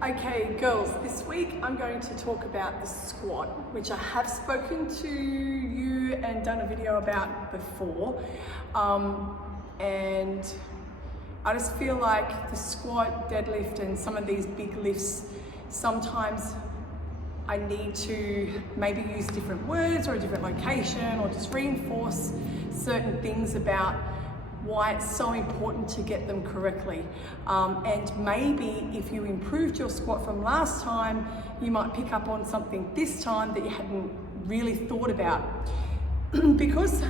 Okay, girls, this week I'm going to talk about the squat, which I have spoken to you and done a video about before. And I just feel like the squat, deadlift, and some of these big lifts, sometimes I need to maybe use different words or a different location or just reinforce certain things about why it's so important to get them correctly. And maybe if you improved your squat from last time, you might pick up on something this time that you hadn't really thought about. Because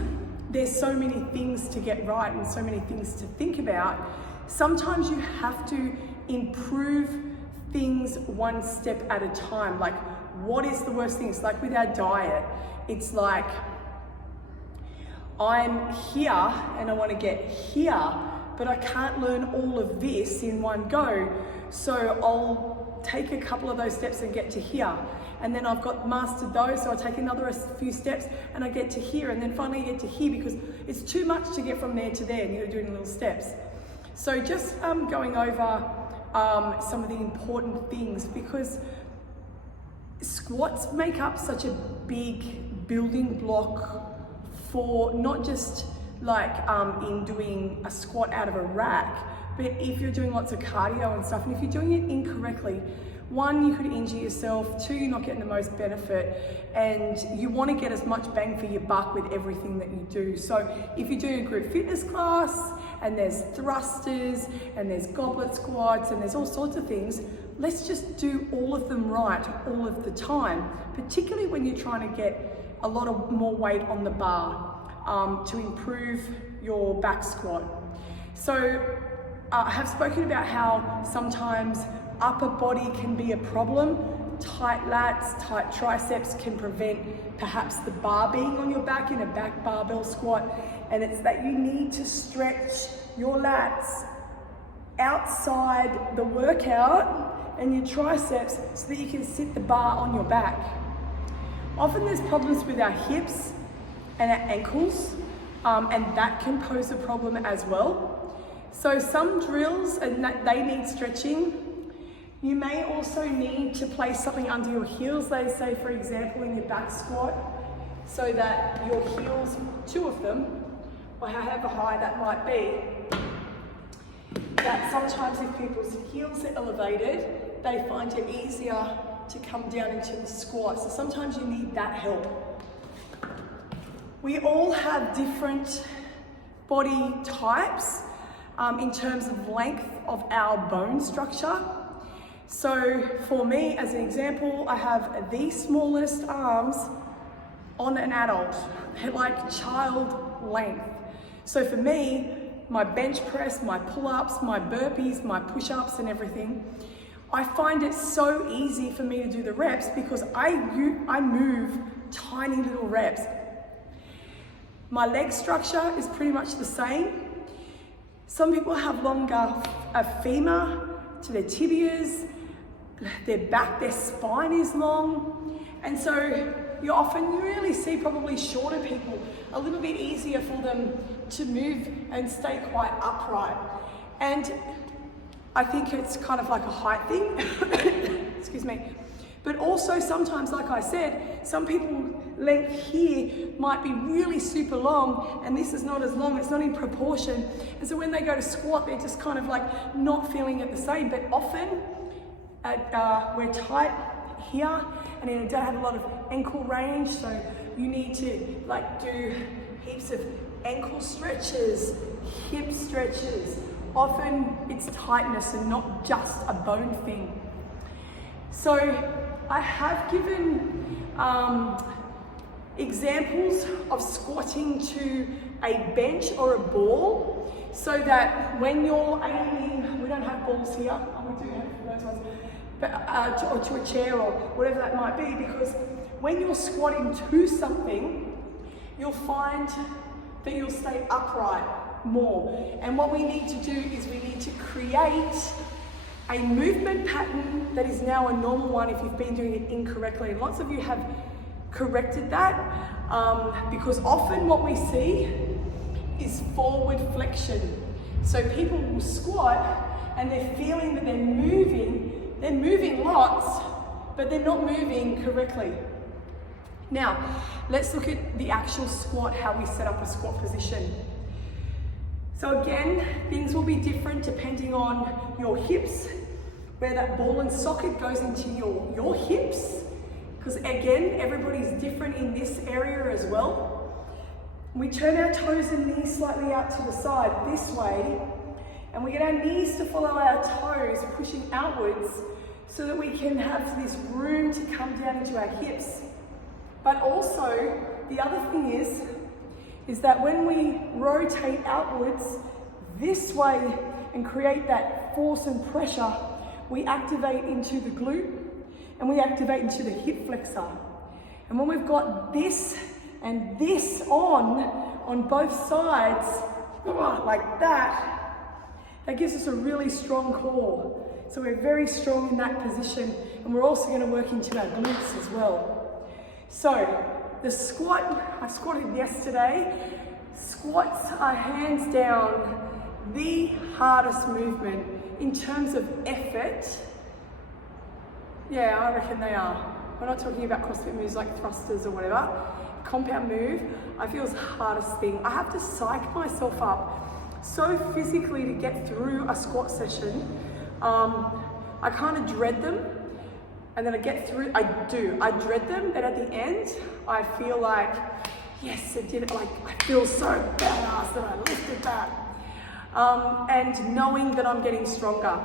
there's so many things to get right and so many things to think about, sometimes you have to improve things one step at a time. Like, what is the worst thing? It's like with our diet. It's like, I'm here and I want to get here, but I can't learn all of this in one go. So I'll take a couple of those steps and get to here. And then I've got mastered those, so I'll take another few steps and I get to here. And then finally I get to here because it's too much to get from there to there and you're doing little steps. So just going over some of the important things, because squats make up such a big building block for not just like in doing a squat out of a rack, but if you're doing lots of cardio and stuff, and if you're doing it incorrectly, one, you could injure yourself, two, you're not getting the most benefit, and you want to get as much bang for your buck with everything that you do. So if you're doing a group fitness class, and there's thrusters, and there's goblet squats, and there's all sorts of things, let's just do all of them right all of the time, particularly when you're trying to get a lot of more weight on the bar to improve your back squat. So I have spoken about how sometimes upper body can be a problem. Tight lats, tight triceps can prevent perhaps the bar being on your back in a back barbell squat. And it's that you need to stretch your lats outside the workout and your triceps so that you can sit the bar on your back. Often there's problems with our hips and our ankles, and that can pose a problem as well. So some drills, and they need stretching. You may also need to place something under your heels, they say, for example, in your back squat, so that your heels, two of them, or however high that might be, that sometimes if people's heels are elevated, they find it easier to come down into the squat. So sometimes you need that help. We all have different body types in terms of length of our bone structure. So for me, as an example, I have the smallest arms on an adult. They're like child length. So for me, my bench press, my pull-ups, my burpees, my push-ups and everything, I find it so easy for me to do the reps because I move tiny little reps. My leg structure is pretty much the same. Some people have longer femur to their tibias, their back, their spine is long. And so you often really see probably shorter people, a little bit easier for them to move and stay quite upright. And I think it's kind of like a height thing, excuse me. But also sometimes, like I said, some people's length here might be really super long and this is not as long, it's not in proportion. And so when they go to squat, they're just kind of like not feeling it the same. But often we're tight here and you don't have a lot of ankle range, so you need to like do heaps of ankle stretches, hip stretches. Often it's tightness and not just a bone thing. So I have given examples of squatting to a bench or a ball so that when you're aiming, we don't have balls here, we do have those ones, but, or to a chair or whatever that might be, because when you're squatting to something, you'll find that you'll stay upright more. And what we need to do is we need to create a movement pattern that is now a normal one if you've been doing it incorrectly. And lots of you have corrected that because often what we see is forward flexion. So people will squat and they're feeling that they're moving, They're moving lots, but they're not moving correctly. Now, let's look at the actual squat, how we set up a squat position. So again, things will be different depending on your hips, where that ball and socket goes into your hips, because again, everybody's different in this area as well. We turn our toes and knees slightly out to the side this way, and we get our knees to follow our toes, pushing outwards, so that we can have this room to come down into our hips. But also, the other thing is that when we rotate outwards this way and create that force and pressure, we activate into the glute and we activate into the hip flexor. And when we've got this and this on both sides, like that, that gives us a really strong core. So we're very strong in that position, and we're also going to work into our glutes as well. So the squat, I squatted yesterday. Squats are hands down the hardest movement in terms of effort. Yeah, I reckon they are. We're not talking about CrossFit moves like thrusters or whatever. Compound move, I feel is the hardest thing. I have to psych myself up so physically to get through a squat session. I kind of dread them, and then I get through, I dread them, but at the end, I feel like, yes, I did it, like, I feel so badass that I lifted that. And knowing that I'm getting stronger.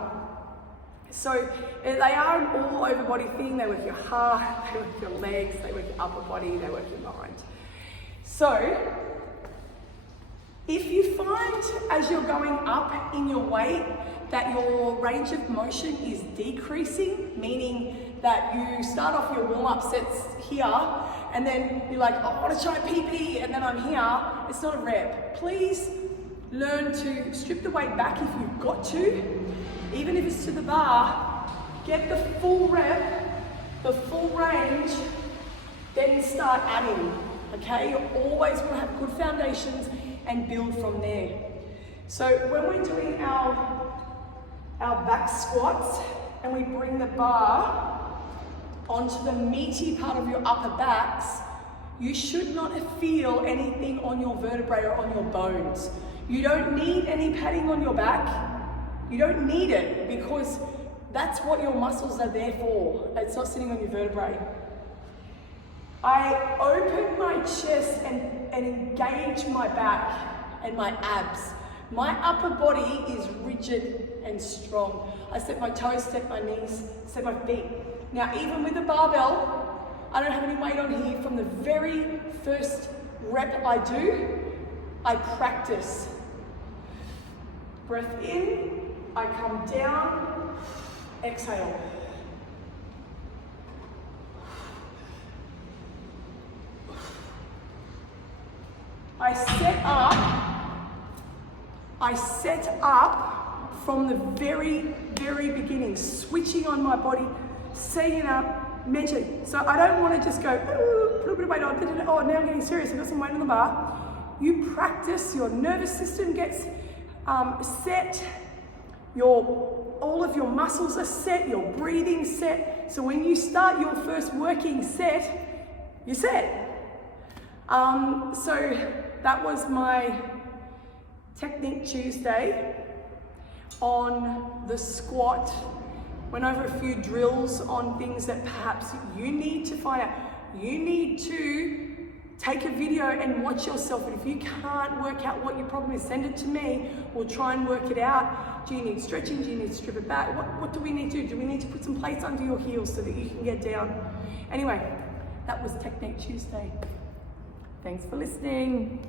So they are an all over body thing. They work your heart, they work your legs, they work your upper body, they work your mind. So if you find as you're going up in your weight that your range of motion is decreasing, meaning that you start off your warm-up sets here and then you're like, oh, I want to try PP, and then I'm here, it's not a rep. Please learn to strip the weight back if you've got to, even if it's to the bar, get the full rep, the full range, then start adding, okay? You always want to have good foundations and build from there. So when we're doing our back squats and we bring the bar onto the meaty part of your upper backs, you should not feel anything on your vertebrae or on your bones. You don't need any padding on your back. You don't need it, because that's what your muscles are there for. It's not sitting on your vertebrae. I open my chest and engage my back and my abs. My upper body is rigid and strong. I step my toes, step my knees, step my feet. Now, even with the barbell, I don't have any weight on here. From the very first rep I do, I practice. Breath in, I come down, exhale. I set up from the very, very beginning, switching on my body, setting up mentally. So I don't want to just go, put a bit of weight on, oh, now I'm getting serious, I've got some weight on the bar. You practice, your nervous system gets set, all of your muscles are set, your breathing set. So when you start your first working set, you're set. So that was my Technique Tuesday on the squat. Went over a few drills on things that perhaps you need to find out. You need to take a video and watch yourself, and if you can't work out what your problem is, send it to me. We'll try and work it out. Do you need stretching? Do you need to strip it back? What do we need to do? Do we need to put some plates under your heels so that you can get down? Anyway, that was Technique Tuesday. Thanks for listening.